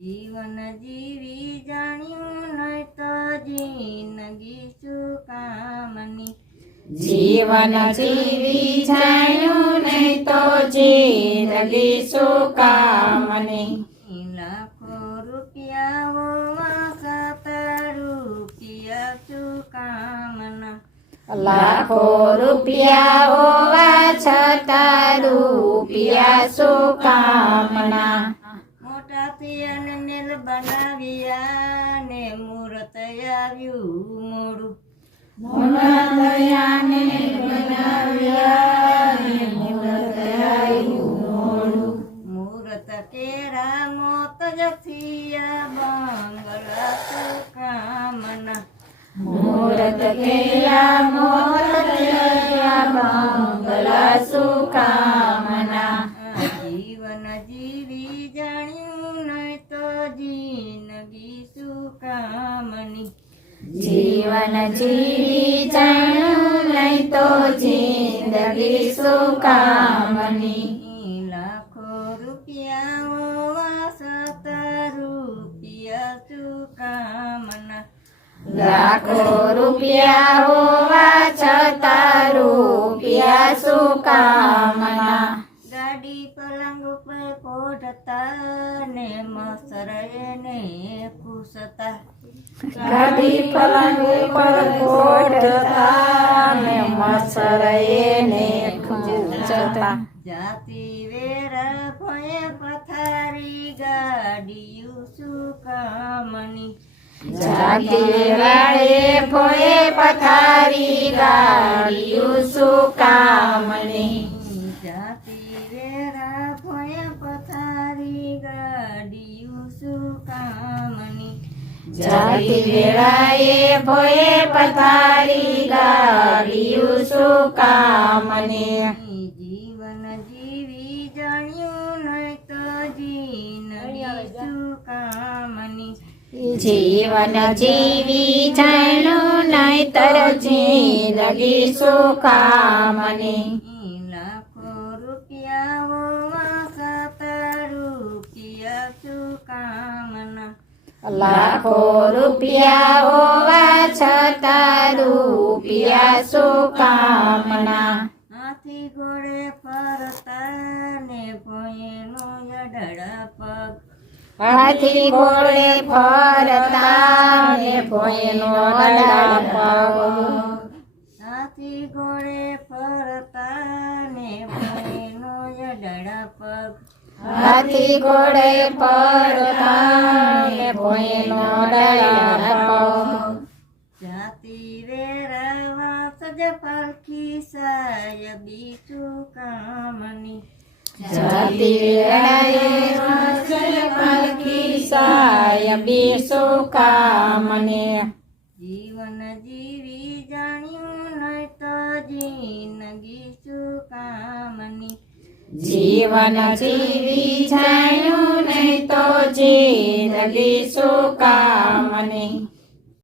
જીવન જીવી જાણ્યું નહીં તો જિંદગી શું કામની। જીવન જીવી જાણ્યું નહીં તો જિંદગી શું કામની। લાખો રૂપિયા હોવા છતાં રૂપિયા શું કામના। લાખો રૂપિયા હોવા છતાં રૂપિયા શું કામના। મોટા થયા મેલ બનાવ્યા ને મુહૂર્ત આવ્યું મોડું। મોટા થયા ને બનાવ્યા ને મુહૂર્ત આવ્યું મોડું। મુહૂર્ત કેરા મોત જ થયા બંગલા શું કામના। મુહૂર્ત કેયા મોત થયા બંગલા શું કામના। જીવન જીવી જાણ્યું નહીં તો જિંદગી શું કામની। જીવન જીવી જાણ્યું નહીં તો જિંદગી શું કામની। લાખો રૂપિયા હોવા છતાં રૂપિયા શું કામના। લાખો રૂપિયા હોવા છતાં રૂપિયા શું કામના। ગાડી પલંગ ઉપર પોઢતા ને મસરે ને ખુશતા। ગાડી પલંગ ઉપર પોઢતા ને મસરે ને ખૂંચતા। જાતિ વેરા ભય પથારી ગાડીયું શું કામની। જાતિ વેરાએ ભોએ પથારી ગાડીયું શું કામની। જાતિ વેરા ભય પથારી ગાડીયું શું કામની। જાતિ વેરાએ ભોએ પથારી ગાડીયું શું કામની। જીવન જીવી જાણ્યું નહીં તો જિંદગી શું કામની। જીવન જીવી જાણ્યું નહીતર જિંદગી શું કામની। લાખો રૂપિયા હોવા છતાં રૂપિયા શું કામના। લાખો રૂપિયા હોવા છતાં રૂપિયા શું કામના। હાથી ઘોડે ફરતા ને ભોયનો યડડા પગ। હાથી ઘોડે ફરતા ને ભોયનો અડા પગ। હાથી ઘોડે ફરતા ને ભોયનો યડડા પગ। હાથી ઘોડે ફરતા ને ભોયનો અડા પગ। જાતિ વેરાવા સજ પાલખી સાયબી શું કામની। જાતિ વેરાએ પાલખી સાયબી શું કામની। જીવન જીવી જાણ્યું નહીં તો જિંદગી શું કામની। જીવન જીવી જાણ્યું નહીં તો જિંદગી શું કામની।